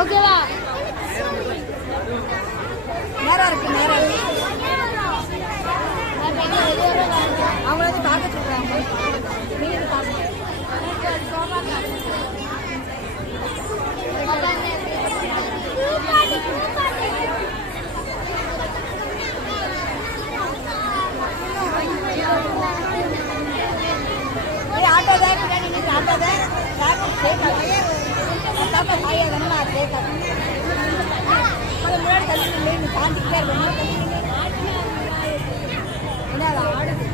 ஓகேவா? நேரம் இருக்கு, நேரம் அவங்கள வந்து பார்க்க சொல்றாங்க. ஆட்டோ தான் ஆட்டோ தான் முன்னாடி கழிச்சு தாண்டிக்கிட்டே இருக்கணும். ஏன்னா அது ஆடுது.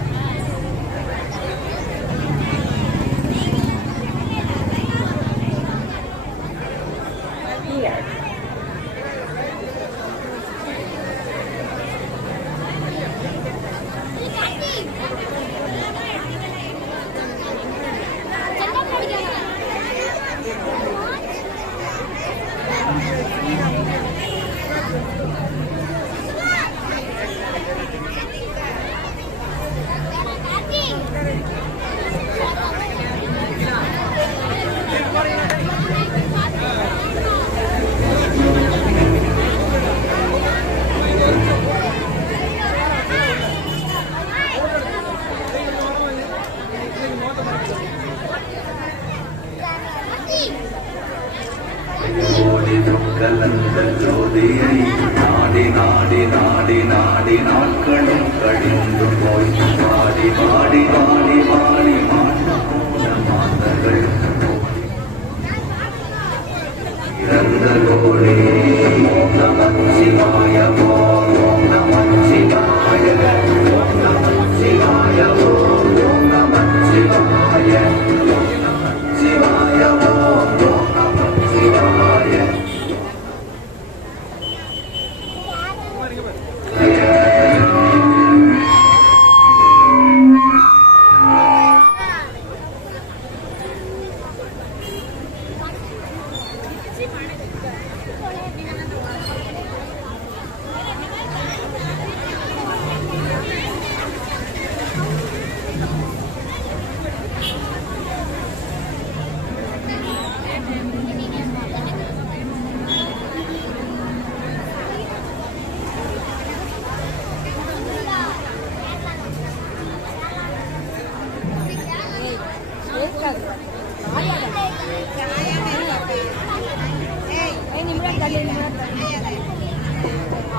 கலந்த ஜோதியை நாடி நாடி நாடி நாடி நாட்களும் கழிந்து போய் பாடி பாடி பாடி பாடி மாண்டு போன மாந்தர்கள் இறந்த கோடி ஓம் நம சிவாய ஓம் நம சிவாய ஓம் நம சிவாய ஓம் நம சிவாய ஓம் நம சிவாய ஓம் நம சிவாய.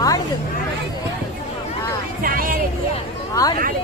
ஆடுது ஆடுது.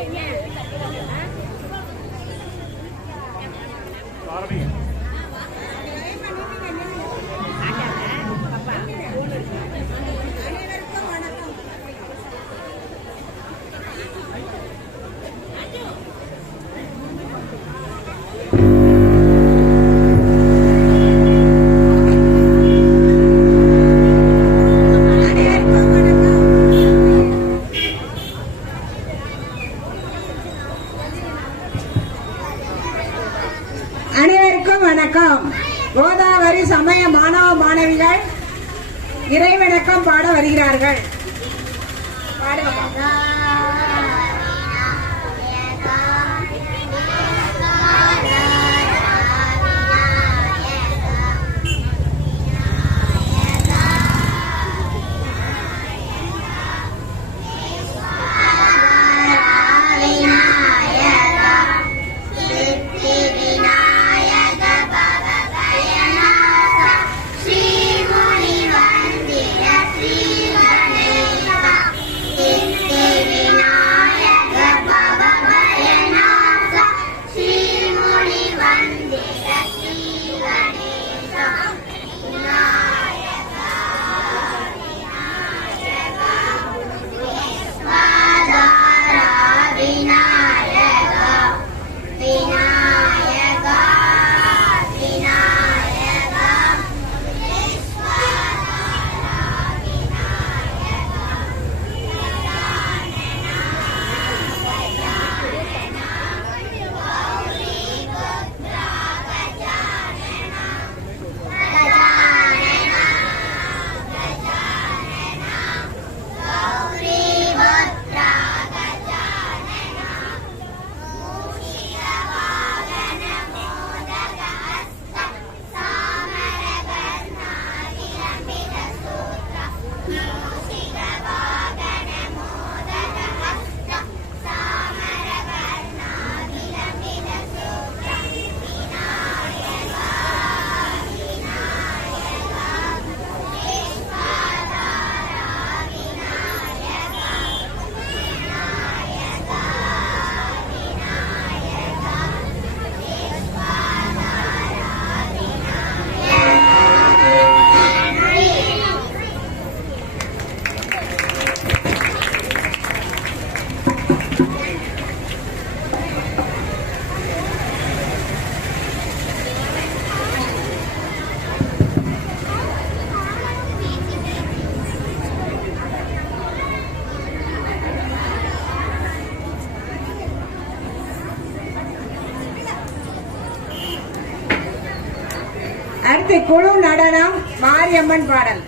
வணக்கம். கோதாவரி சமய மாணவ மாணவிகள் இறைவணக்கம் பாட வருகிறார்கள். Baby. அடுத்து குழு நடனம் மாரியம்மன் பாடல்.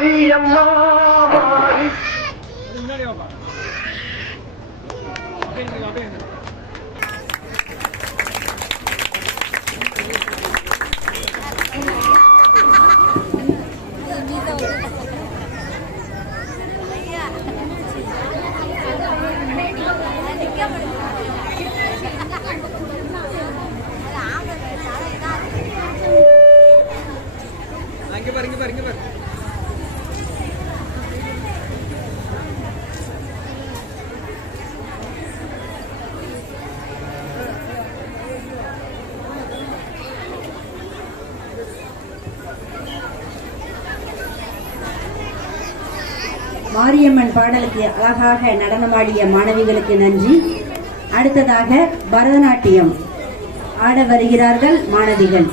மாரியம்மா மாரி மாரியம்மன் பாடலுக்கு அழகாக நடனமாடிய மாணவிகளுக்கு நன்றி. அடுத்ததாக பரதநாட்டியம் ஆட வருகிறார்கள் மாணவிகள்.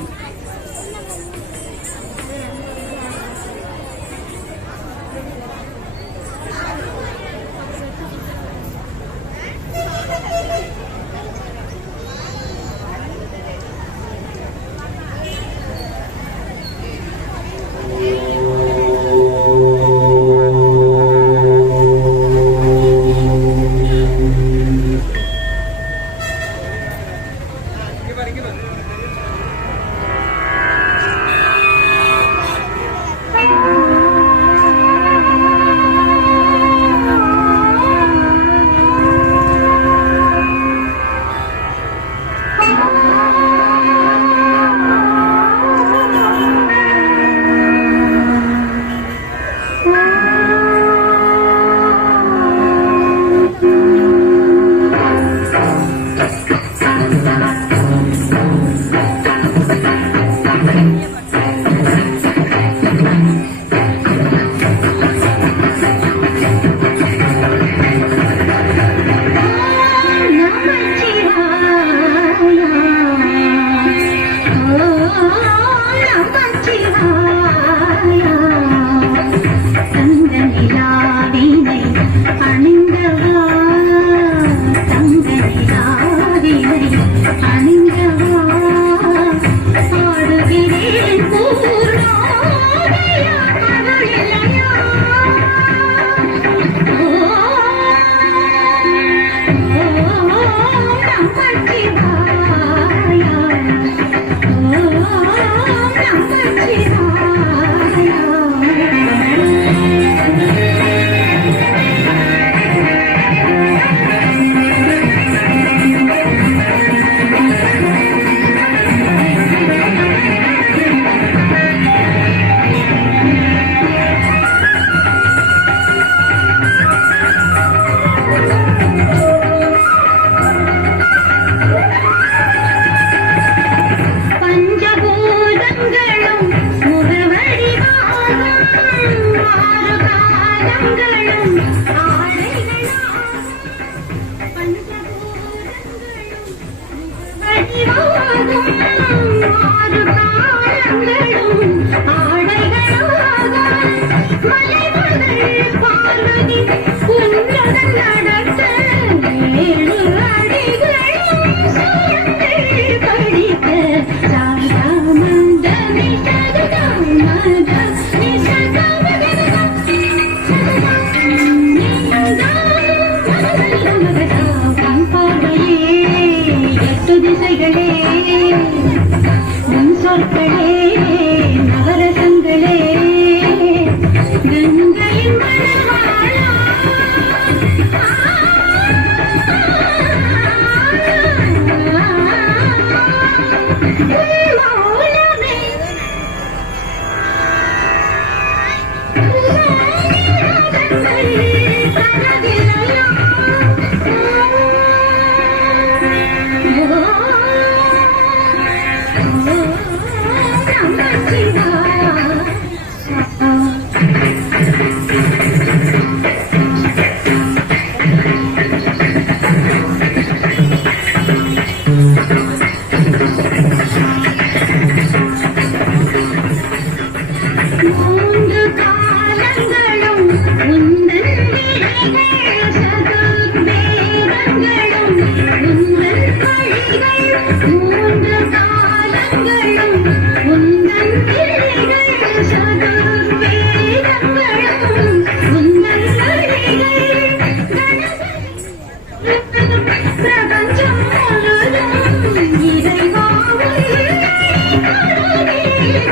பிரபஞ்சம் முழுதும் இறைவாவை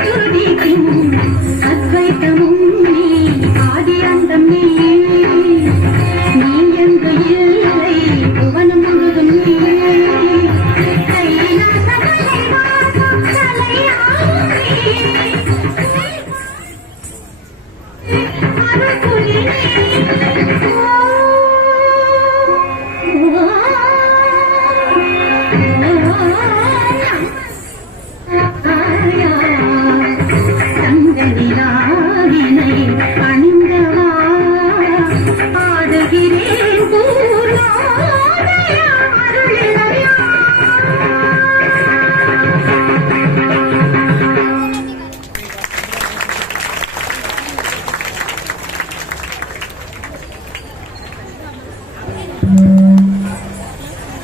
துதிக்கும் அத்வைத்தமும் நீ ஆதி அந்தம் நீ நீ என்று இல்லை புவனம் முழுதும் நீ அணிந்தவா பாடுகிறேன் பூர்ணோதயா அருளிலையா.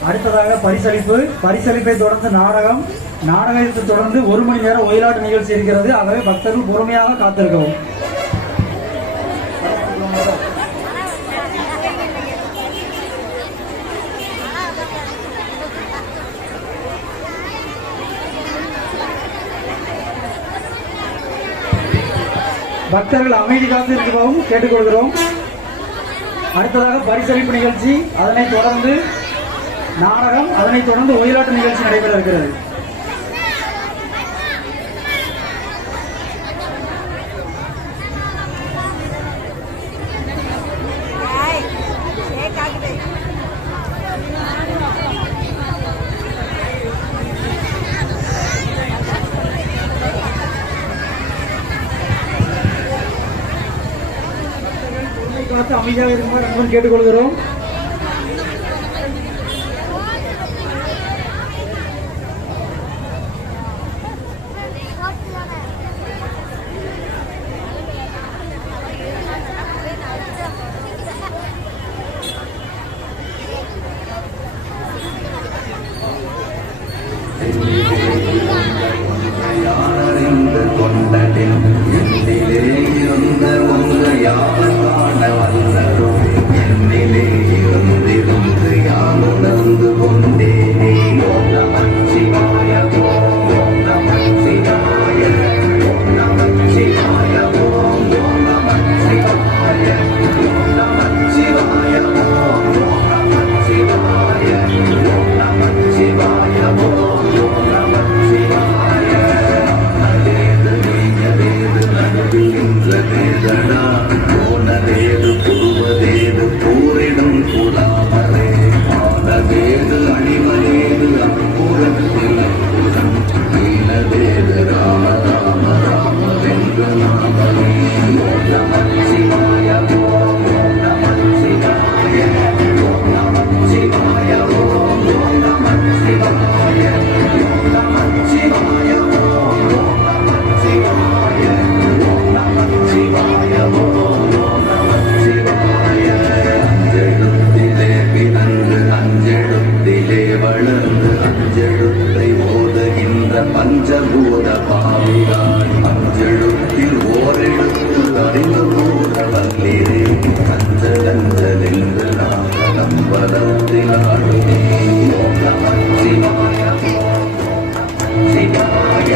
அடுத்ததாக பரிசளிப்பை தொடர்ந்து நாடகத்தை தொடர்ந்து 1 மணி நேரம் ஒயிலாட்டு நிகழ்ச்சி இருக்கிறது. ஆகவே பக்தர்கள் பொறுமையாக காத்திருக்கவும். பக்தர்கள் அமைதி காத்து இருக்கவும் கேட்டுக்கொள்கிறோம். அடுத்ததாக பரிசளிப்பு நிகழ்ச்சி, அதனைத் தொடர்ந்து நாடகம், அதனைத் தொடர்ந்து ஒயிலாட்டு நிகழ்ச்சி நடைபெற இருக்கிறது. பார்த்து அமைதியாக இருக்குமாறு அன்புடன் கேட்டுக்கொள்கிறோம். யாரறிந்து கொண்டதில் என்னிலே இருந்த ஒன்று யார் காண வல்லரோ என்னிலே இருந்திருந்து யார் உணர்ந்து கொண்டேனே. ஓம் நமச்சிவாய ஓம் நமச்சிவாய ஓம் நமச்சிவாய ஓம் நமச்சிவாய ஓம் நமச்சிவாய ஓம் நமச்சிவாய ஓம் நமச்சிவாய ஓம் நமச்சிவாய. நடுகின்றதேதடா போனதேது புதுவதேது போரிடும் புலாமரே ஆனதேது அணிவதேது அப்புறத்தில் அப்புறம் ஈனதேது ராம ராம ராமவென்று நாமமே. ஓம் நமச்சிவாய ஓம் நமச்சிவாய ஓம் நமச்சிவாய ஓம் நமச்சிவாய ஓம் நமச்சிவாய ஓம் நமச்சிவாய ஓம் நமச்சிவாய ஓம் நமச்சிவாய. அஞ்செழுத்திலே பிறந்து அஞ்செழுத்திலே வளர்ந்து அஞ்செழுத்தை ஓதுகின்ற பஞ்சபூத பாவியாய் அஞ்செழுத்தில் ஓரெழுத்து அறிந்து கூற வல்லிரே. அஞ்சலஞ்சலென்று நாங்கள் நம்பலத்தில் ஆடுமே. ஓம் நமச்சிவாய ஓம் நமச்சிவாய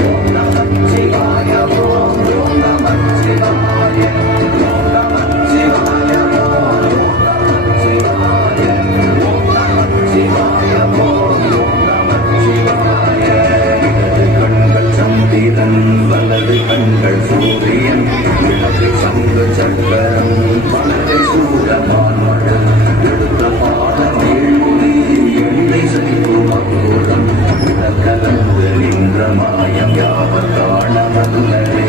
ஓம் நமச்சிவாய ஓம் நமச்சிவாய ஓம் நமச்சிவாய ஓம் நமச்சிவாய ஓம் நமச்சிவாய ஓம் நமச்சிவாய. இடது கண்கள் சந்திரன் வலது கண்கள் சூரியன் இடது சங்கு சக்கரம் வலது சூரமான்மழல் எடுத்த பாடம் ஏழ்மொழி எண்ணெய் செறிவு மக்குடம் கலந்து நின்ற மாயம் யாவர் காண வல்லரே.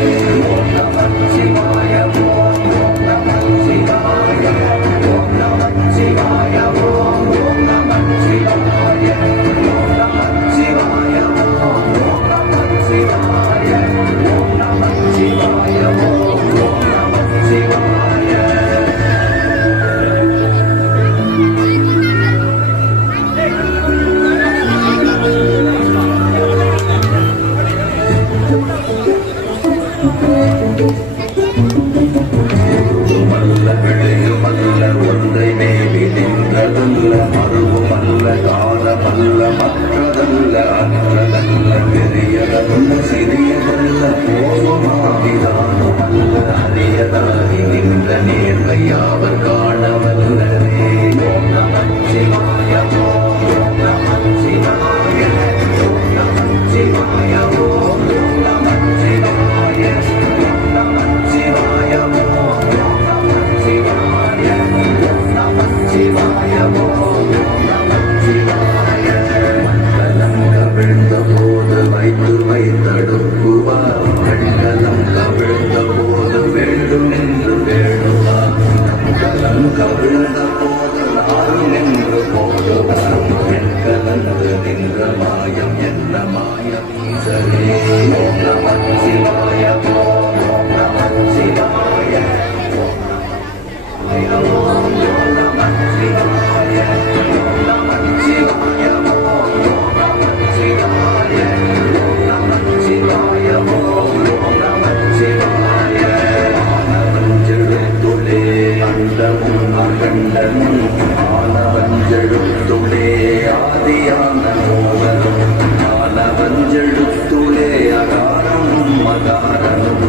ஓம் நமச்சிவாய ஓம் நமச்சிவாய ஓம் நமச்சிவாய ஓம் நமச்சிவாய ஓம் நமச்சிவாய ஓம் நமச்சிவாய ஓம் நமச்சிவாய மற்றதல்ல மறுபமல்ல காலமல்ல மற்றதல்ல அற்றதல்ல பெரியதல்ல சிறியதல்ல போதுமாகிதானுமல்ல அரியதாகி நின்ற நேர்மையாவர் காணவல்லரே ஓம் நமச்சிவாய ஓம் நமச்சிவாய ஓம் நமச்சிவாய ஓம் நமச்சிவாய ஓம் நமச்சிவாய ஓம் நமச்சிவாய ஓம் நமச்சிவாய ஓம் நமச்சிவாய மண்டலம் கவிழ்ந்த போது வைத்து வைத்தடுக்குவார் மண்டலம் கவிழ்ந்த போது வேண்டும் என்று வேண்டுவார் மண்டலம் கவிழ்ந்த போது நாளும் என்று போடுவார் என் கலந்து நின்ற மாயம் என்ன மாயம் ஈசரே ஓம் நமச்சிவாய ஓம் நமச்சிவாய ஓம் நமச்சிவாய ஓம் நமச்சிவாய ஓம் நமச்சிவாய ஓம் நமச்சிவாய ஓம் நமச்சிவாய ஆனவஞ்செழுத்துளே அண்டமும் அகண்டமும் ஆனவஞ்செழுத்துளே ஆதியான மூவரும் ஆனவஞ்செழுத்துளே அகாரமும் மகாரனும்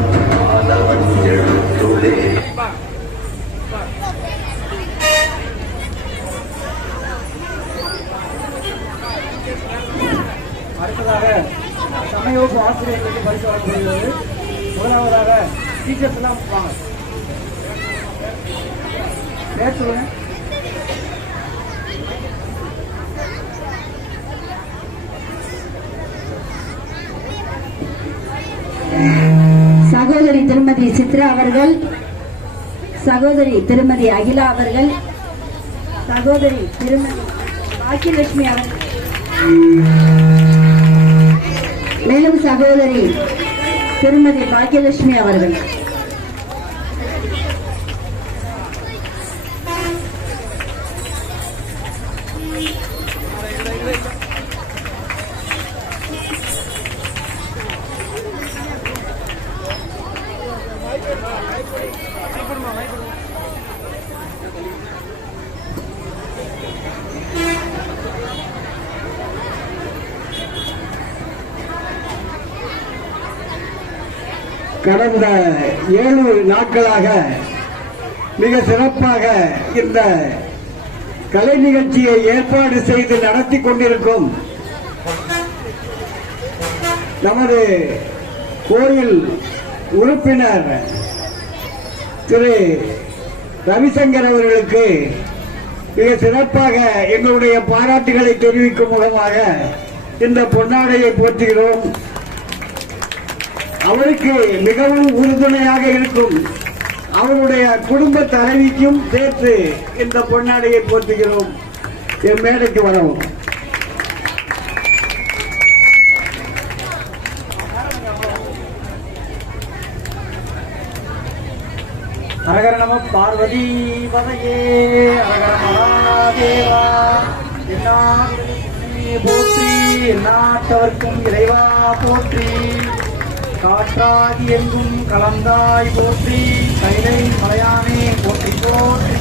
ஆனவஞ்செழுத்துளே அடுத்ததாக சமயோக ஆசிரியர்களுக்கு பரிசு வழங்கப்படுகிறது. முதலாவதாக டீச்சர்ஸ் எல்லாம் வாங்க. பேர் சொல்லுங்க. சகோதரி திருமதி சித்ரா அவர்கள், சகோதரி திருமதி அகிலா அவர்கள், சகோதரி திருமதி பாக்கியலட்சுமி அவர்கள், மேலும் சகோதரி திருமதி பாக்கியலட்சுமி அவர்கள். கடந்த 7 நாட்களாக மிக சிறப்பாக இந்த கலை நிகழ்ச்சியை ஏற்பாடு செய்து நடத்தி கொண்டிருக்கும் நமது கோயில் உறுப்பினர் திரு ரவிசங்கர் அவர்களுக்கு மிக சிறப்பாக எங்களுடைய பாராட்டுகளை தெரிவிக்கும் முகமாக இந்த பொன்னாடையை போற்றுகிறோம். அவருக்கு மிகவும் உறுதுணையாக இருக்கும் அவருடைய குடும்ப தலைவிக்கும் சேர்த்து இந்த பொன்னாடையை போற்றுகிறோம். என் மேடைக்கு வரவும். அரகர நம பார்வதி பதையே அரகர மகாதேவா போற்றி எந்நாட்டவர்க்கும் இறைவா போற்றி காற்றாகி எங்கும் கலந்தாய் போற்றி கைலை மலையானே போற்றி போற்றி.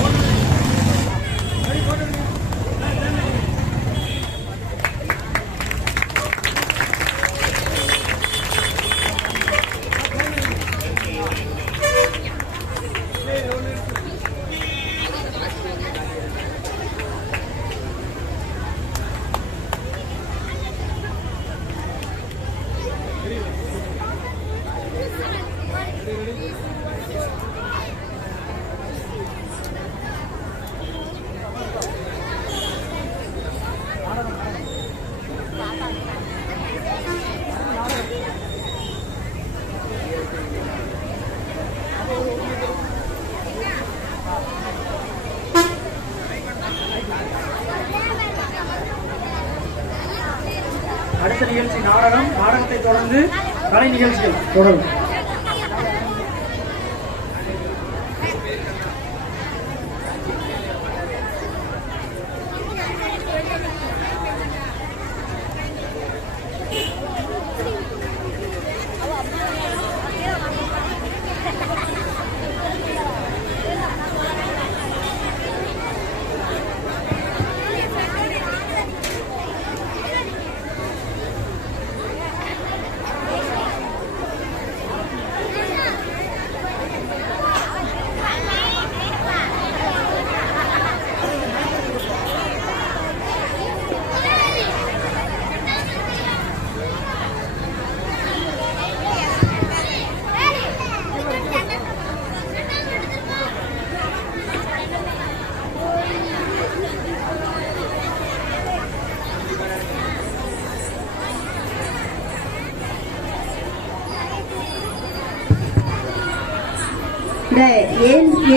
அடுத்த நிகழ்ச்சி நாடகம். நாடகத்தை தொடர்ந்து கலை நிகழ்ச்சிகள் தொடரும்.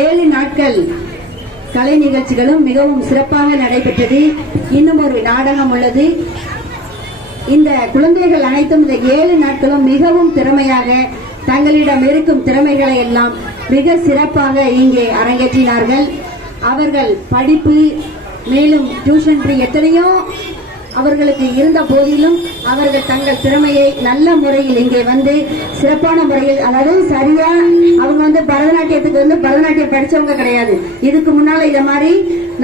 ஏழு நாட்கள் கலை நிகழ்ச்சிகளும் மிகவும் சிறப்பாக நடைபெற்றது. இன்னும் ஒரு நாடகம் உள்ளது. இந்த குழந்தைகள் அனைத்தும் இந்த 7 நாட்களும் மிகவும் திறமையாக தங்களிடம் இருக்கும் திறமைகளை எல்லாம் மிக சிறப்பாக இங்கே அரங்கேற்றினார்கள். அவர்கள் படிப்பு மேலும் டியூஷன் எத்தனையோ அவர்களுக்கு இருந்த போதிலும் அவர்கள் தங்கள் திறமையை நல்ல முறையில் இங்கே வந்து சிறப்பான முறையில், அதாவது சரியா அவங்க வந்து பரதநாட்டியத்துக்கு வந்து பரதநாட்டியம் படிச்சவங்க கிடையாது, இதுக்கு முன்னால இத மாதிரி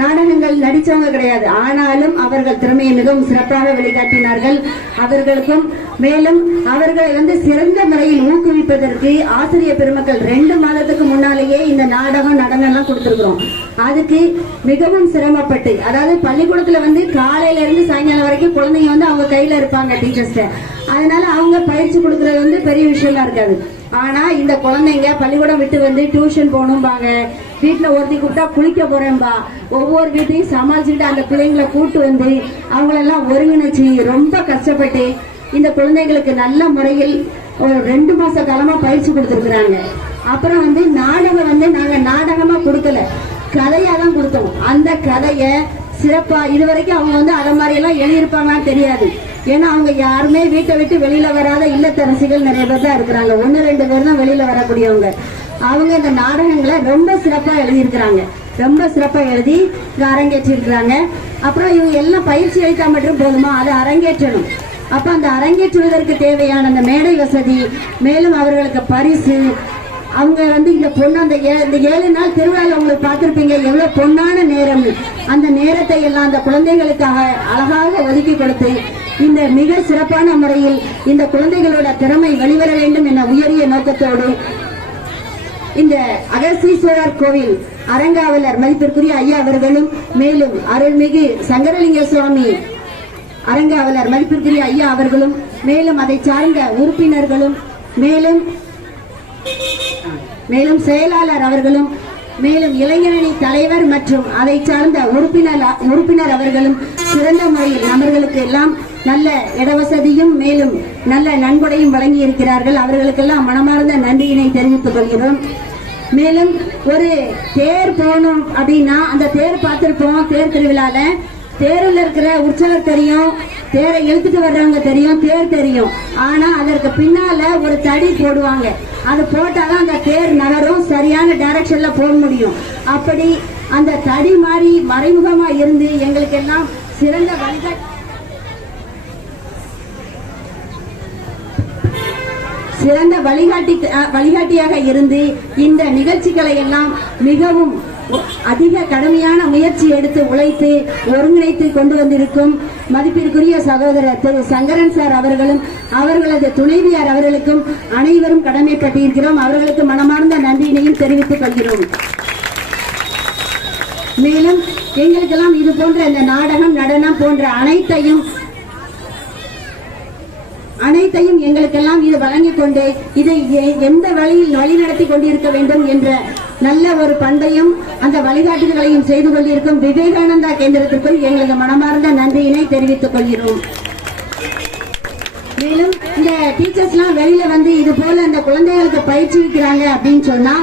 நாடகங்கள் நடிச்சவங்க கிடையாது. ஆனாலும் அவர்கள் திறமையை மிகவும் சிறப்பாக வெளிக்காட்டினார்கள். அவர்களுக்கும் மேலும் அவர்களை வந்து சிறந்த முறையில் ஊக்குவிப்பதற்கு ஆசிரியர் பெருமக்கள் 2 மாதத்துக்கு முன்னாலேயே இந்த நாடகம் நடனம் எல்லாம் கொடுத்திருக்கிறோம். அதுக்கு மிகவும் சிரமப்பட்டு, அதாவது பள்ளிக்கூடத்துல வந்து காலையில இருந்து சாயங்காலம் வரைக்கும் குழந்தைங்க வந்து அவங்க கையில இருப்பாங்க டீச்சர்ஸ்ட, அதனால அவங்க பயிற்சி கொடுக்கறது வந்து பெரிய விஷயமா இருக்காது. ஆனா இந்த குழந்தைங்க பள்ளிக்கூடம் விட்டு வந்து டியூஷன் போகணும்பாங்க, வீட்டுல ஒருத்தி கூப்பிட்டா குளிக்க போறேன்பா, ஒவ்வொரு வீட்டையும் சமாளிச்சுட்டு அந்த பிள்ளைங்களை கூட்டு வந்து அவங்களெல்லாம் ஒருங்கிணைச்சு ரொம்ப கஷ்டப்பட்டு இந்த குழந்தைங்களுக்கு நல்ல முறையில் ஒரு 2 மாச காலமா பயிற்சி கொடுத்திருக்கிறாங்க. அப்புறம் வந்து நாடகம் வந்து நாங்க நாடகமா கொடுக்கல, கதையா தான் கொடுத்தோம். அந்த கதைய சிறப்பா இதுவரைக்கும் அவங்க வந்து அத மாதிரி எல்லாம் எழுதியிருப்பாங்கன்னு தெரியாது. ஏன்னா அவங்க யாருமே வீட்டை விட்டு வெளியில வராத இல்லத்தரசிகள் நிறைய பேர் தான் இருக்கிறாங்க. 1-2 பேர் தான் வெளியில வரக்கூடியவங்க. அவங்க இந்த நாடகங்களை ரொம்ப சிறப்பா எழுதியிருக்கிறாங்க, ரொம்ப சிறப்பா எழுதி அரங்கேற்றி இருக்கிறாங்க. அப்புறம் இவங்க எல்லாம் பயிற்சி அளித்தா மட்டும் போதுமா, அதை அரங்கேற்றணும். அப்ப அந்த அரங்கேற்றுவதற்கு தேவையான அந்த மேடை வசதி, மேலும் அவர்களுக்கு பரிசு, அவங்க வந்து இந்த பொண்ணு அந்த 7 நாள் திருவிழாவில் உங்களுக்கு பார்த்திருப்பீங்க எவ்வளவு பொன்னான நேரம். அந்த நேரத்தை எல்லாம் அந்த குழந்தைகளுக்காக அழகாக ஒதுக்கி கொடுத்து இந்த மிக சிறப்பான முறையில் இந்த குழந்தைகளோட திறமை வெளிவர வேண்டும் என உயரிய நோக்கத்தோடு இந்த அகஸ்தீஸ்வரர் கோவில் அரங்காவலர் மதிப்பிற்குரிய ஐயா அவர்களும், மேலும் அருள்மிகு சங்கரலிங்க சுவாமி அரங்காவலர் மதிப்பிற்குரிய ஐயா அவர்களும், மேலும் அதை சார்ந்த உறுப்பினர்களும், மேலும் செயலாளர் அவர்களும், மேலும் இளைஞரணி தலைவர் மற்றும் அதை சார்ந்த உறுப்பினர் அவர்களும் சிறந்த முறையில் நம்மர்களுக்கு எல்லாம் நல்ல இடவசதியும் மேலும் நல்ல நன்கொடையும் வழங்கி இருக்கிறார்கள். அவர்களுக்கெல்லாம் மனமார்ந்த நன்றியினை தெரிவித்துக் கொள்கிறோம். மேலும் ஒரு தேர் போகணும் அப்படின்னா அந்த தேர் பார்த்திருப்போம், தேர் திருவிழால தேரில் இருக்கிற உற்சவர் தெரியும், தேரை இழுத்துட்டு வர்றவங்க தெரியும், தேர் தெரியும். ஆனா அதற்கு பின்னால ஒரு தடி போடுவாங்க, அது போட்டாதான் அந்த தேர் நகரும், சரியான டைரக்ஷன்ல போக முடியும். அப்படி அந்த தடி மாதிரி மறைமுகமா இருந்து எங்களுக்கு எல்லாம் சிறந்த வழிகாட்டியாக இருந்து இந்த நிகழ்ச்சிகளை எல்லாம் மிகவும் அதிக கடுமையான முயற்சி எடுத்து உழைத்து ஒருங்கிணைத்து கொண்டு வந்திருக்கும் மதிப்பிற்குரிய சகோதரர் திரு சங்கரன் சார் அவர்களும் அவர்களது துணைவியார் அவர்களுக்கும் அனைவரும் கடமைப்பட்டிருக்கிறோம். அவர்களுக்கு மனமார்ந்த நன்றியினையும் தெரிவித்துக் கொள்கிறோம். மேலும் எங்களுக்கெல்லாம் இது போன்ற இந்த நாடகம் நடனம் போன்ற அனைத்தையும் எங்களுக்கெல்லாம் இது வழங்கிக் கொண்டு இதை எந்த வழியில் வழிநடத்தி கொண்டிருக்க வேண்டும் என்ற நல்ல ஒரு பண்பையும் அந்த வழிகாட்டுதலையும் செய்து கொண்டிருக்கும் விவேகானந்தா கேந்திரத்திற்கும் எங்களது மனமார்ந்த நன்றியினை தெரிவித்துக் கொள்கிறோம். மேலும் இந்த டீச்சர்ஸ் எல்லாம் வெளியில வந்து இது போல அந்த குழந்தைகளுக்கு பயிற்சிக்கிறாங்க அப்படின்னு சொன்னா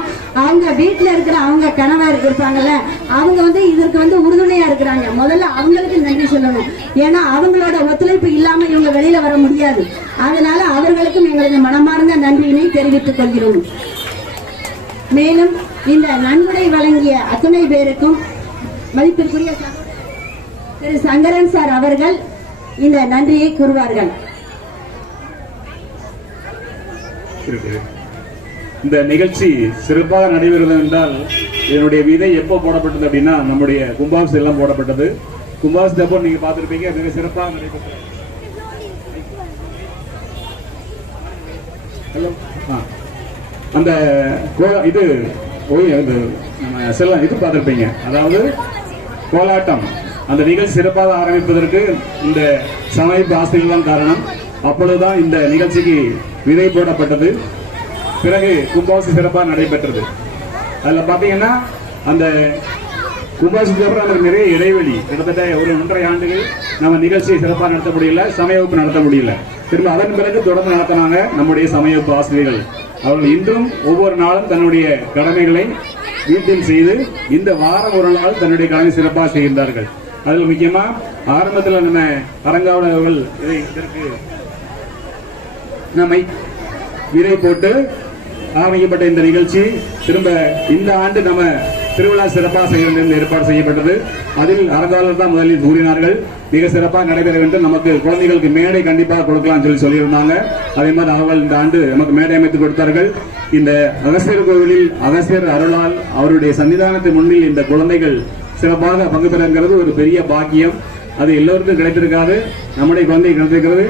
அவங்க வீட்டுல இருக்கிற அவங்க கணவர் இருப்பாங்கல்ல, அவங்க வந்து இதற்கு வந்து உறுதுணையா இருக்கிறாங்க. முதல்ல அவங்களுக்கு நன்றி சொல்லணும். ஏன்னா அவங்களோட ஒத்துழைப்பு இல்லாம இவங்க வெளியில வர முடியாது. அதனால அவர்களுக்கும் எங்களது மனமார்ந்த நன்றியினை தெரிவித்துக் கொள்கிறோம். மேலும் இந்த நன்கொடை வழங்கிய அத்தனை பேருக்கும் மதிப்பிற்குரிய திரு சங்கரன் சார் அவர்கள் இந்த நன்றியை கூறுவார்கள். இந்த நிகழ்ச்சி சிறப்பாக நடைபெறுவது என்றால் இதனுடைய விதை எப்போ போடப்பட்டது அப்படின்னா நம்முடைய கும்பாபிஷேகம் எல்லாம் போடப்பட்டது. கும்பாபிஷேகம் நீங்க பார்த்திருப்பீங்க, மிக சிறப்பாக நடைபெற்றது. அந்த இது பார்த்திருப்பீங்க, அதாவது கோலாட்டம் அந்த நிகழ்ச்சி சிறப்பாக ஆரம்பிப்பதற்கு இந்த சமயப்பு ஆசிரியர்கள் தான் காரணம். அப்பொழுதுதான் இந்த நிகழ்ச்சிக்கு விதை போடப்பட்டது. பிறகு கும்பாபிஷேகம் சிறப்பாக நடைபெற்றது. அதுல பாத்தீங்கன்னா அந்த கும்பாபிஷேகத்துக்கு நமக்கு நிறைய இடைவெளி, கிட்டத்தட்ட ஒரு 1.5 ஆண்டுகள் நம்ம நிகழ்ச்சியை சிறப்பாக நடத்த முடியல, சமய வகுப்பு நடத்த முடியல. திரும்ப அதன் பிறகு தொடர்ந்து நடத்தினாங்க நம்முடைய சமய வகுப்பு ஆசிரியர்கள். அவர்கள் இன்றும் ஒவ்வொரு நாளும் தன்னுடைய கடமைகளை வீட்டில் செய்து இந்த வாரம் ஒரு நாள் தன்னுடைய கடனை சிறப்பாக செய்கின்றார்கள். அதில் முக்கியமா ஆரம்பத்தில் நம்ம அரங்காவலர் அவர்கள் இதற்கு நம்மை விதை போட்டு ஆரம்பிக்கப்பட்ட இந்த நிகழ்ச்சி திரும்ப இந்த ஆண்டு நம்ம திருவிழா சிறப்பாக செய்ய வேண்டும் என்று ஏற்பாடு செய்யப்பட்டது. அதில் அரங்காவலர் தான் முதலில் கூறினார்கள், மிக சிறப்பாக நடைபெற வேண்டும், நமக்கு குழந்தைகளுக்கு மேடை கண்டிப்பாக கொடுக்கலாம் சொல்லியிருந்தாங்க. அதே மாதிரி அவர்கள் இந்த ஆண்டு நமக்கு மேடை அமைத்து கொடுத்தார்கள். இந்த அகஸ்தியர் கோவிலில் அகஸ்தியர் அருளால் அவருடைய சன்னிதானத்தை முன்னில் இந்த குழந்தைகள் சிறப்பாக பங்கு பெறுகிறது ஒரு பெரிய பாக்கியம். அது எல்லோருக்கும் கிடைத்திருக்காது, நம்முடைய குழந்தை கிடைத்திருக்கிறது.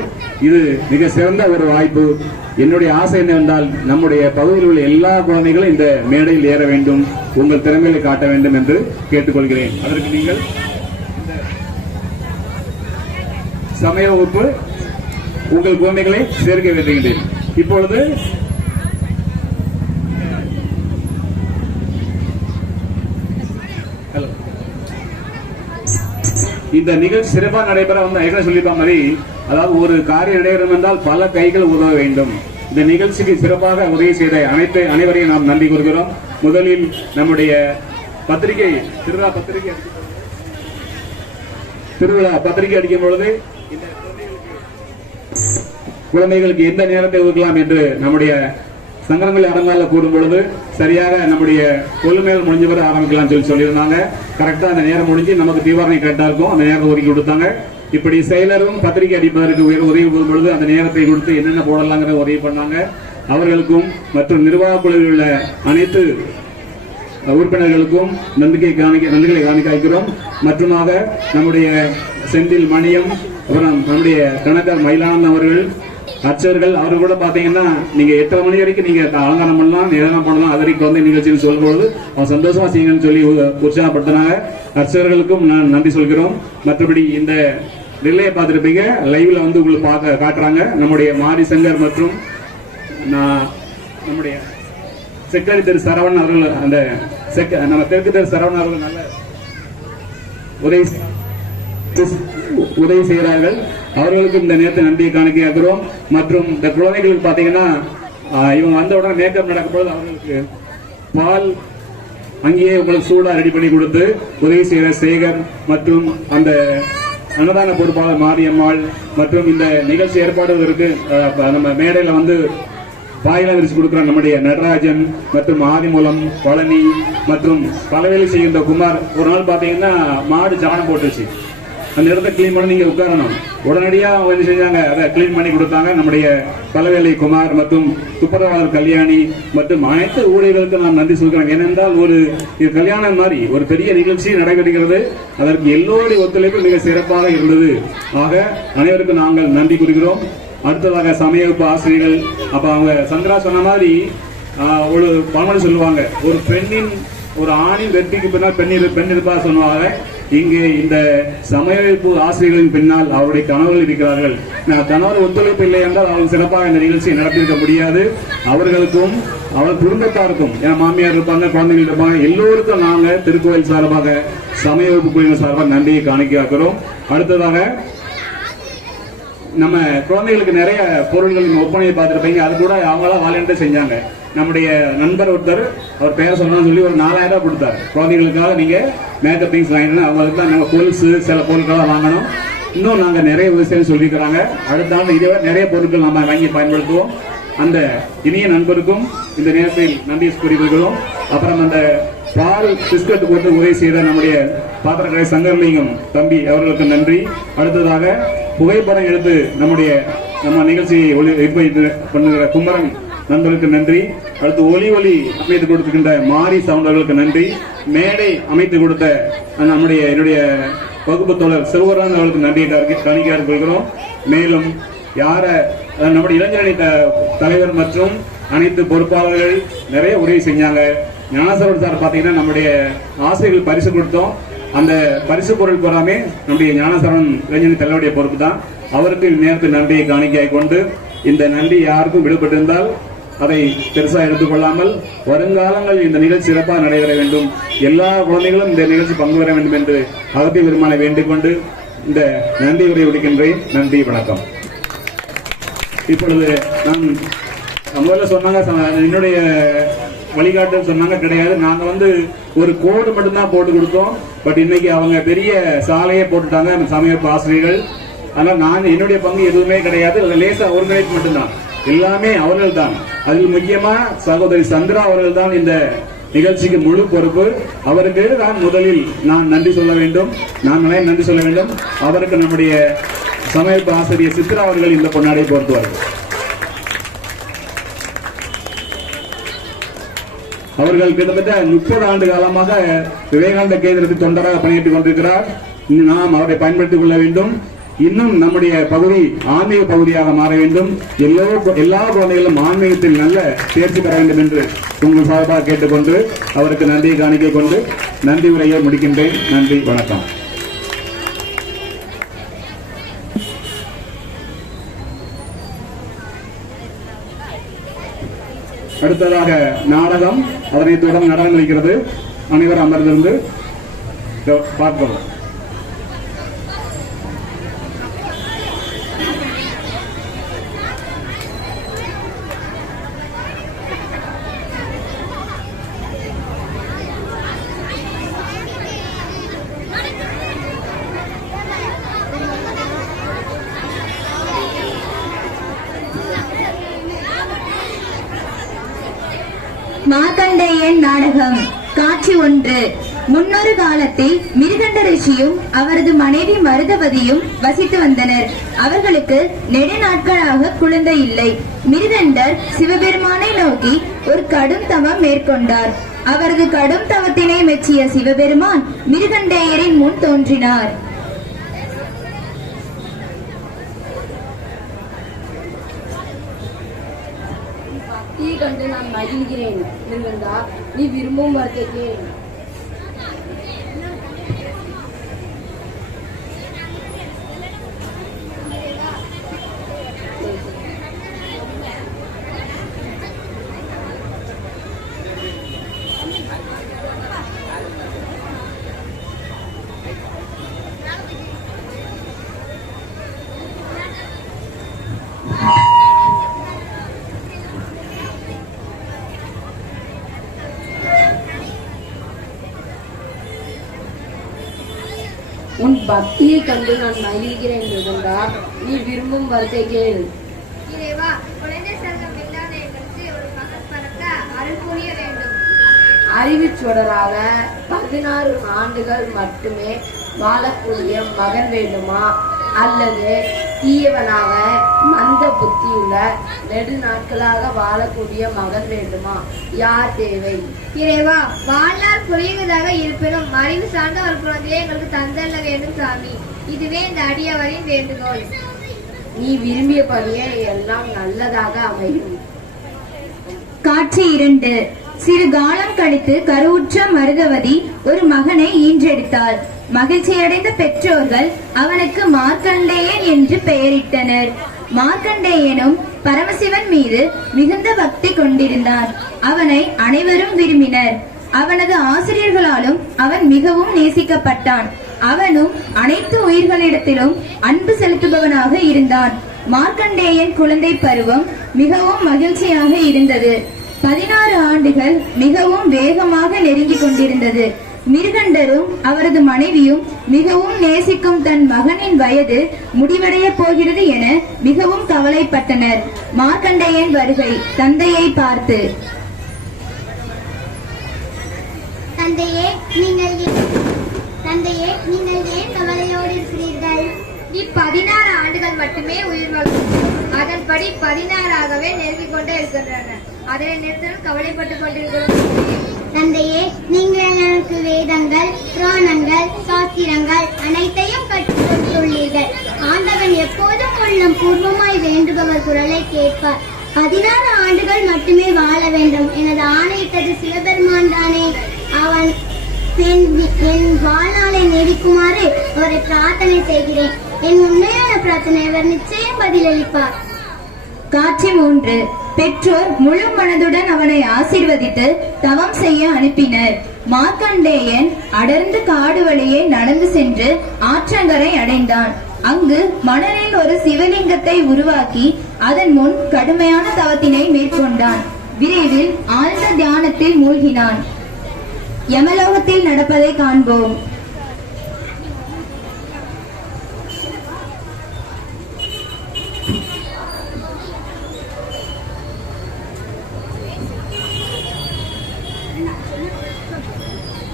இது மிக சிறந்த ஒரு வாய்ப்பு. என்னுடைய ஆசை என்னவென்றால் நம்முடைய பகுதியில் உள்ள எல்லா குழந்தைகளும் இந்த மேடையில் ஏற வேண்டும், உங்கள் திறமையை காட்ட வேண்டும் என்று கேட்டுக்கொள்கிறேன். அதற்கு நீங்கள் சமய வகுப்பு உங்கள் குழந்தைகளை சேர்க்க வேண்டுகிறேன். இப்பொழுது இந்த நிகழ்ச்சி சிறப்பாக நடைபெற வந்து சொல்லியிருக்க மாதிரி, அதாவது ஒரு காரியம் நடைபெறும் என்றால் பல கைகள் உதவ வேண்டும். இந்த நிகழ்ச்சிக்கு சிறப்பாக உதவி செய்த அனைவரையும் நாம் நன்றி கூறுகிறோம். முதலில் நம்முடைய திருவிழா பத்திரிகை அடிக்கும் பொழுது இந்த குழந்தைகளுக்கு எந்த நேரத்தை ஒதுக்கலாம் என்று நம்முடைய சங்கரங்கள் அரங்கால கூடும் பொழுது சரியாக நம்முடைய கொள்ளுமேல் முடிஞ்ச பிறகு ஆரம்பிக்கலாம் சொல்லியிருந்தாங்க. கரெக்டா அந்த நேரம் முடிஞ்சு நமக்கு தீவாரணை கரெக்டா இருக்கும், அந்த நேரத்தை ஒதுக்கி கொடுத்தாங்க. இப்படி செயலரும் பத்திரிகை அடிப்பதற்கு உதவி போடும் பொழுது அந்த நேரத்தை கொடுத்து என்னென்ன போடலாங்கிற உதவி பண்ணாங்க. அவர்களுக்கும் மற்றும் நிர்வாக குழுவில் உள்ள அனைத்து உறுப்பினர்களுக்கும் நன்றிகளை காணிக்கிறோம். மற்றுமாக நம்முடைய செந்தில் மணியம், அப்புறம் நம்முடைய கணக்கர் மயிலானந்தன் அவர்கள், அர்ச்சகர்கள், அவர்கள் கூட பாத்தீங்கன்னா நீங்க 8 மணி வரைக்கும் நீங்க அலங்காரம் பண்ணலாம், நிதானம் பண்ணலாம், அதற்கு வந்து நிகழ்ச்சின்னு சொல்லும்போது அவன் சந்தோஷமா செய்யுங்கன்னு சொல்லி உற்சாகப்படுத்தினாங்க. அர்ச்சகர்களுக்கும் நான் நன்றி சொல்கிறோம். மற்றபடி இந்த ரிலேயை பார்த்துருப்பீங்க, லைவ்ல வந்து உங்களுக்கு காட்டுறாங்க. நம்முடைய மாரி சங்கர் மற்றும் நம்முடைய செக்ரட்டரி திரு சரவணன் அவர்கள், அந்த நம்ம தெற்கு திரு சரவணன் அவர்கள் நல்ல உதவி செய்கிறார்கள். அவர்களுக்கும் இந்த நேரத்தை நன்றியை காணிக்கிறோம். மற்றும் இந்த குழந்தைகளுக்கு பாத்தீங்கன்னா இவங்க வந்த உடனே மேக்கப் நடக்கும்போது அவர்களுக்கு பால் அங்கேயே உங்களுக்கு சூடா ரெடி பண்ணி கொடுத்து உதவி செய்கிற சேகர் மற்றும் அந்த அன்னதான பொறுப்பாளர் மாரியம்மாள் மற்றும் இந்த நிகழ்ச்சி ஏற்பாடுகளுக்கு நம்ம மேடையில வந்து பாயெல்லாம் விரிச்சு கொடுக்குற நம்முடைய நடராஜன் மற்றும் ஆதிமூலம் பழனி மற்றும் பலவேலை செய்கின்ற குமார். ஒரு நாள் பாத்தீங்கன்னா மாடு ஜானம் போட்டுச்சு, அந்த இடத்தை கிளீன் பண்ணி நீங்க உட்காரணும். உடனடியா அவங்க என்ன செஞ்சாங்க, அதை கிளீன் பண்ணி கொடுத்தாங்க. நம்முடைய பலவேலை குமார் மற்றும் துப்புரவாளர் கல்யாணி மற்றும் அனைத்து ஊழியர்களுக்கு நாம் நன்றி சொல்கிறோம். ஏனென்றால் ஒரு கல்யாணம் மாதிரி ஒரு பெரிய நிகழ்ச்சி நடைபெறுகிறது, அதற்கு எல்லோருடைய ஒத்துழைப்பு மிக சிறப்பாக இருந்தது. ஆக அனைவருக்கும் நாங்கள் நன்றி கூறுகிறோம். அடுத்ததாக சமய வகுப்பு ஆசிரியர்கள், அப்ப அவங்க சந்திரா சொன்ன மாதிரி ஒரு பழமொழி சொல்லுவாங்க, ஒரு ஆணின் வெற்றிக்கு பின்னால் பெண் இருப்பா சொல்லுவாங்க. இங்கே இந்த சமயப்பு ஆசிரியர்களின் பின்னால் அவருடைய கணவர்கள் இருக்கிறார்கள். கணவர் ஒத்துழைப்பு இல்லை என்றால் அவர்கள் சிறப்பாக இந்த நிகழ்ச்சியை நடத்தியிருக்க முடியாது. அவர்களுக்கும் அவள் குடும்பத்தாருக்கும், என் மாமியார் இருப்பாங்க, குழந்தைகள் இருப்பாங்க, எல்லோருக்கும் நாங்க திருக்கோயில் சார்பாக சமய வகுப்பு குழுவினர் சார்பாக நன்றியை காணிக்கிறோம். அடுத்ததாக நம்ம குழந்தைகளுக்கு நிறைய பொருள்களின் ஒப்பனையை பார்த்திருப்பீங்க, அது கூட அவங்களாம் வாலண்டியர் செஞ்சாங்க. நம்முடைய நண்பர் ஒருத்தர், அவர் பெயர் சொல்லணும்னு சொல்லி ஒரு 4000 ரூபாய் கொடுத்தார். குழந்தைகளுக்காக நீங்க மேக்கப் திங்ஸ் வாங்கினா அவங்களுக்கு தான் நாங்க கொலுசு சில பொருட்களாக வாங்கணும். இன்னும் நாங்க நிறைய விஷயம் சொல்லிக்கிறாங்க. அடுத்த ஆண்டு இதை நிறைய பொருட்கள் நம்ம வாங்கி பயன்படுத்துவோம். அந்த இனிய நண்பருக்கும் இந்த நேரத்தில் நன்றி கூறிக்கொள்கிறோம். அப்புறம் அந்த பால் பிஸ்கட் போட்டு உதவி செய்த நம்முடைய பாத்திரக்கடை சங்கர்லிங்கம் தம்பி அவர்களுக்கு நன்றி. அடுத்ததாக புகைப்படம் எடுத்து நம்ம நிகழ்ச்சியை பண்ணுகிற குமரன் நண்பர்களுக்கு நன்றி. அடுத்து ஒலி அமைத்து கொடுத்துக்கின்ற மாரி சவுண்டர்களுக்கு நன்றி. மேடை அமைத்து கொடுத்த என்னுடைய வகுப்பு தோழர் சிறுவரான் அவர்களுக்கு நன்றியை காணிக்க கொள்கிறோம். மேலும் நம்முடைய இளைஞரணி தலைவர் மற்றும் அனைத்து பொறுப்பாளர்கள் நிறைய உதவி செஞ்சாங்க. ஞானசரவன் சார் பாத்தீங்கன்னா நம்முடைய ஆசிரியர்கள் பரிசு கொடுத்தோம். அந்த பரிசு பொருள் பெறாமே நம்முடைய ஞானசரவன் இளைஞரணி தலைவருடைய பொறுப்பு தான். அவருக்கு நேரத்தில் நன்றியை காணிக்கையாய் கொண்டு, இந்த நன்றி யாருக்கும் விடுபட்டிருந்தால் அதை பெருசா எடுத்துக்கொள்ளாமல் வருங்காலங்கள் இந்த நிகழ்ச்சி சிறப்பாக நடைபெற வேண்டும், எல்லா குழந்தைகளும் இந்த நிகழ்ச்சி பங்கு பெற வேண்டும் என்று அகத்திய பெருமானை வேண்டிக் கொண்டு இந்த நன்றி உரை முடிக்கின்றேன். நன்றி, வணக்கம். இப்பொழுது நான் முதல்ல சொன்னாங்க, என்னுடைய வழிகாட்டு சொன்னாங்க. கிடையாது, நாங்க ஒரு கோடு மட்டும்தான் போட்டு கொடுத்தோம். பட் இன்னைக்கு அவங்க பெரிய சாலையே போட்டுட்டாங்க சமயப்பு ஆசிரியர்கள். அதனால நான் என்னுடைய பங்கு எதுவுமே கிடையாது. லேசா ஒருங்கிணைப்பு மட்டும்தான், எல்லாமே அவர்கள் தான். அதில் முக்கியமா சகோதரி சந்திரா அவர்கள் தான் இந்த நிகழ்ச்சிக்கு முழு பொறுப்பு. அவருக்கு தான் முதலில் நான் நன்றி சொல்ல வேண்டும். அவருக்கு நம்முடைய சமயப்பு ஆசிரியர் சித்ரா அவர்கள் இந்த பொன்னாடை போர்த்துவார்கள். அவர்கள் கிட்டத்தட்ட 30 ஆண்டு காலமாக விவேகானந்த கேந்திரத்தில் தொண்டராக பணியாற்றிக் கொண்டிருக்கிறார். நாம் அவரை பயன்படுத்திக் கொள்ள வேண்டும். இன்னும் நம்முடைய பகுதி ஆன்மீக பகுதியாக மாற வேண்டும். எல்லா குழந்தைகளும் ஆன்மீகத்தில் நல்ல தேர்ச்சி பெற வேண்டும் என்று உங்கள் சார்பாக கேட்டுக்கொண்டு அவருக்கு நன்றியை காணிக்கை கொண்டு நன்றி உரையை முடிக்கின்றேன். நன்றி, வணக்கம். அடுத்ததாக நாடகம், அதனைத் தொடர்ந்து நடனம் இருக்கிறது. அனைவரும் அமர்ந்திருந்து பார்ப்போம். மார்க்கண்டேயன் நாடகம் காட்சி 1. முன்னொரு காலத்தில் மிருகண்ட ரிஷியும் அவரது மனைவி மருதவதியும் வசித்து வந்தனர். அவர்களுக்கு நெடு நாட்களாக குழந்தை இல்லை. மிருகண்டர் சிவபெருமானை நோக்கி ஒரு கடும் தவம் மேற்கொண்டார். அவரது கடும் தவத்தினை மெச்சிய சிவபெருமான் மிருகண்டேயரின் முன் தோன்றினார். தீ கண்டு நான் மகிழ்கிறேன். மிருகண்டா, நீ விரும்பும் வரத்தை கேள். உன் பக்தியை கண்டு நான் மகிழ்கிறேன். மிருகண்டா, நீ விரும்பும் வரத்தை கேள். இறைவா, குழந்தை செல்வம் இல்லாத எங்களுக்கு ஒரு மகன் பிறக்க அருள் புரிய வேண்டும். அறிவுச் சுடராக 16 ஆண்டுகள் மட்டுமே வாழக்கூடிய மகன் வேண்டுமா, அல்லது தீயவனாக மந்த புத்தியுள்ள நெடு நாட்களாக வாழக்கூடிய மகன் வேண்டுமா? யார் தேவை? இறைவா, வாழ்நாள் குறுகியதாக இருப்பினும் அறிவு சார்ந்த ஒரு குழந்தையை எங்களுக்கு தந்தல்ல வேண்டும் சாமி. இதுவே இந்த அடியவரின் வேண்டுகோள். நீ விரும்பியபடியே எல்லாம் நல்லதாக அமையும். காட்சி 2. சிறு காலம் கழித்து கருவுற்ற மருதவதி ஒரு மகனை ஈன்றெடுத்தாள். மகிழ்ச்சியடைந்த பெற்றோர்கள் அவனுக்கு மார்க்கண்டேயன் என்று பெயரிட்டனர். மார்க்கண்டேயனும் பரமசிவன் மீது மிகுந்த பக்தி கொண்டிருந்தான். அவனை அனைவரும் விரும்பினர். அவனது ஆசிரியர்களாலும் அவன் மிகவும் நேசிக்கப்பட்டான். அவனும் அனைத்து உயிர்களிடத்திலும் அன்பு செலுத்துபவனாக இருந்தான். மார்க்கண்டேயன் குழந்தை பருவம் மிகவும் மகிழ்ச்சியாக இருந்தது. 16 ஆண்டுகள் மிகவும் வேகமாக நெருங்கிக் கொண்டிருந்தது. மிருகண்டரும் அவரது மனைவியும் மிகவும் நேசிக்கும் தன் மகனின் வயது முடிவடைய போகிறது என மிகவும் கவலைப்பட்டனர். மார்க்கண்டேயன் வருகை தந்தையை பார்த்து, தந்தையே, நீங்கள் ஏன் கவலையோடு இருக்கிறீர்கள்? நீ 16 ஆண்டுகள் மட்டுமே உயிர் வாழும். அதன்படி 16ஆகவே நெருங்கிக் கொண்டே இருக்கின்றன. அதனை நிறுத்தம் கவலைப்பட்டுக் கொண்டிருக்கிறோம். தந்தையே, நீங்கள் எனக்கு வேதங்கள், புராணங்கள், சாஸ்திரங்கள் அனைத்தையும் கற்றுக் கொடுத்துள்ளீர்கள். ஆண்டவன் எப்போதும் உள்ளம் பூர்வமாய் வேண்டுபவர் குரலை கேட்பார். 16 ஆண்டுகள் மட்டுமே வாழ வேண்டும் எனது ஆணையிட்டது சிவபெருமான் தானே. அவன் என் வாழ்நாளை நீடிக்குமாறு அவரை பிரார்த்தனை செய்கிறேன். என் உண்மையான பிரார்த்தனை அவர் நிச்சயம் பதிலளிப்பார். காட்சி 3. பெற்றோர் முழு மனதுடன் அவனை ஆசீர்வதித்து தவம் செய்ய அனுப்பினர். மார்க்கண்டேயன் அடர்ந்து காடு வழியே நடந்து சென்று ஆற்றங்கரை அடைந்தான். அங்கு மணலில் ஒரு சிவலிங்கத்தை உருவாக்கி அதன் முன் கடுமையான தவத்தினை மேற்கொண்டான். விரைவில் ஆழ்ந்த தியானத்தில் மூழ்கினான். யமலோகத்தில் நடப்பதை காண்போம்.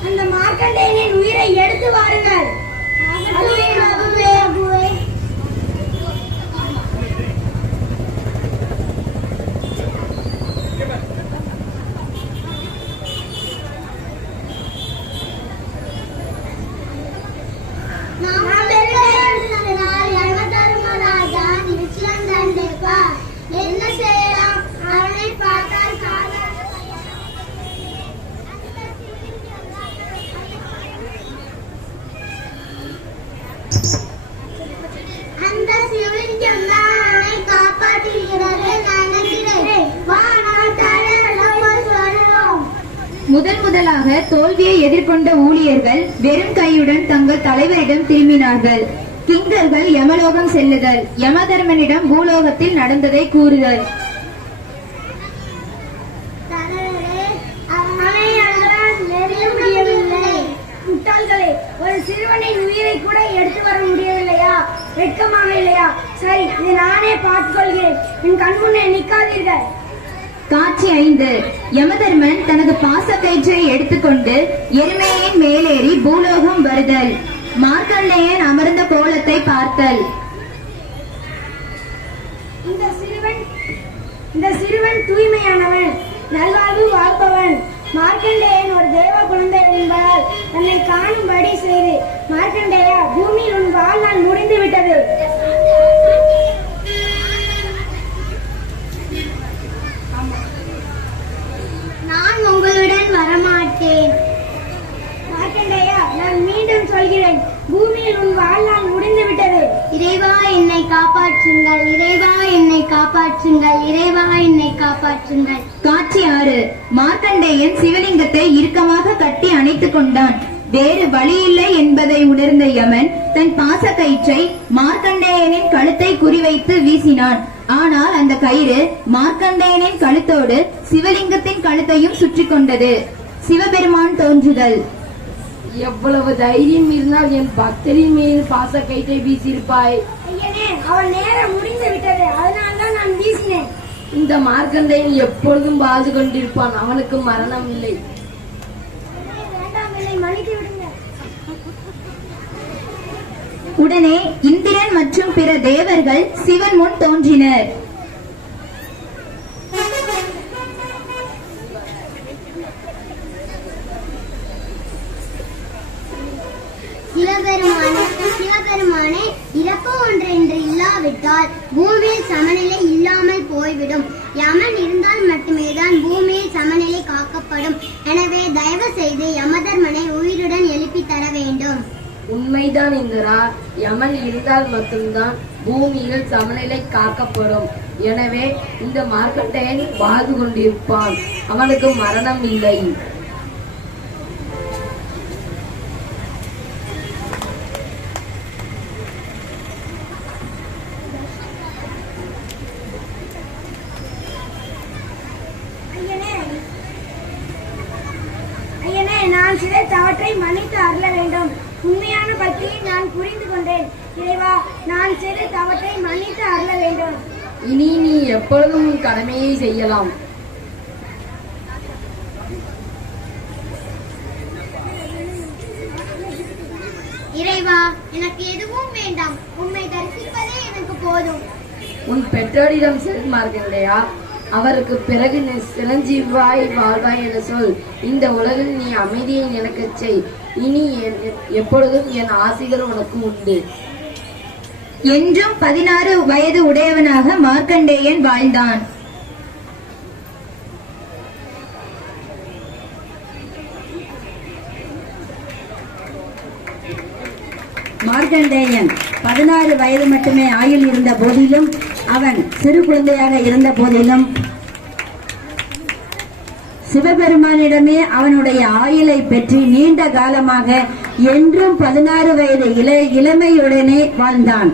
அந்த மார்க்கண்டேயனின் உயிரை எடுத்து வாருங்கள். என்ன செய்யலாம்? அவனை பார்த்தால் அந்த சிவலிங்கம் தான் அவனை காப்பாற்றுகிறது நினைக்கிறேன். வா, நாம் தலைவரிடம் போய் சொல்லலாம். முதலாக தோல்வியை எதிர்கொண்ட ஊழியர்கள் வெறும் கையுடன் தங்கள் தலைவரிடம் திரும்பினார்கள். கிங்கர்கள் யமலோகம் செல்லுதல், யமதர்மனிடம் பூலோகத்தில் நடந்ததை கூறுதல். முட்டாள்களே, ஒரு சிறுவனின் உயிரை கூட எடுத்து வர முடியவில்லையா? வெட்கமாக இல்லையா? சரி, இதை நானே பார்த்துக்கொள்கிறேன். என் கண்முன்னே நிற்காதீர்கள். காட்சி 5. யமதர்மன் தனது பாசக்கயிற்றை எடுத்துக்கொண்டு எருமையின் மேலேறி பூலோகம் வருதல். மார்க்கண்டேயன் அமர்ந்த கோலத்தை பார்த்தல். இந்த சிறுவன் தூய்மையானவன், நல்வாழ்வு வாழ்பவன். மார்க்கண்டேயன் ஒரு தேவ குழந்தை என்பதால் தன்னை காணும்படி செய்து, மார்க்கண்டேயா, பூமியில் உன் வாழ்நாள் முடிந்து விட்டது. நான் உங்களுடன் வரமாட்டேன். மார்க்கண்டேயா, நான் மீண்டும் சொல்கிறேன், பூமியில் உன் வாழ்நாள் முடிந்து விட்டது. இறைவா, என்னை காப்பாற்றுங்கள். இறைவா, என்னை காப்பாற்றுங்கள். இறைவா, என்னை காப்பாற்றுங்கள். காட்சி 6. மார்க்கண்டேயன் சிவலிங்கத்தை இறுக்கமாக கட்டி அணைத்துக் கொண்டான். வேறு வழியில்லை என்பதை உணர்ந்த யமன் தன் பாசக்கயிற்றை மார்க்கண்டேயனின் கழுத்தை குறிவைத்து வீசினான். ஆனால் அந்த கயிறு மார்க்கண்டேயனின் கழுத்தோடு சிவலிங்கத்தின் கழுத்தையும் சுற்றி கொண்டது. சிவபெருமான் தோன்றுதல். எவ்வளவு தைரியம் இருந்தால் என் பக்தரின் மீது பாசக்கயிற்றை வீசியிருப்பாய். ஐயனே, அவன் நேரம் முடிந்து விட்டது, அதனால்தான் நான் வீசினேன். இந்த மார்க்கண்டேயன் எப்பொழுதும் வாழ்ந்து கொண்டிருப்பான், அவனுக்கு மரணம் இல்லை. வேண்டாம், என்னை மன்னித்து விடுங்க. உடனே இந்திரன் மற்றும் பிற தேவர்கள் சிவன் முன் தோன்றினர். சிவபெருமானே, இறப்பு ஒன்றென்று இல்லாவிட்டால் பூமியில் சமநிலை இல்லாமல் போய்விடும். யமன் இருந்தால் மட்டுமேதான் பூமியில் சமநிலை காக்கப்படும். எனவே தயவு செய்து யமதர்மனை உயிருடன் எழுப்பி தர வேண்டும். உண்மைதான் இந்திரா, யமன் இருந்தால் மட்டும்தான் பூமியில் சமநிலை காக்கப்படும். எனவே இந்த மார்க்கண்டேயன் வாழ்ந்து கொண்டிருப்பான், அவனுக்கு மரணம் இல்லை. ஐயனே, நான் சில தவற்றை மன்னித்து அருள வேண்டும். உண்மையான பக்தியை நான் புரிந்து கொண்டேன். இறைவா, நான் சில தவற்றை மன்னித்து அருள வேண்டும். இனி நீ எப்பொழுதும் உன் கடமையை செய்யலாம். இறைவா, எனக்கு எதுவும் வேண்டாம். உம்மை தரிசிப்பதே எனக்கு போதும். உன் பெற்றோரிடம் செல் மார்க்கண்டேயா, அவருக்கு பிறகு நீ சிரஞ்சீவாய் வாழ்வாய் என சொல். இந்த உலகில் நீ அமைதியை நிலைக்கச் செய். இனி எப்பொழுதும் என் ஆசைகள் உனக்கு உண்டு. என்றும் 16 வயது உடையவனாக மார்க்கண்டேயன் வாழ்ந்தான். மார்க்கண்டேயன் 16 வயது மட்டுமே ஆயுள் இருந்த போதிலும், அவன் சிறு குழந்தையாக இருந்த போதிலும் சிவபெருமானிடமே அவனுடைய ஆயுளை பெற்று நீண்ட காலமாக என்றும் 16 வயது இளமையுடனே வாழ்ந்தான்.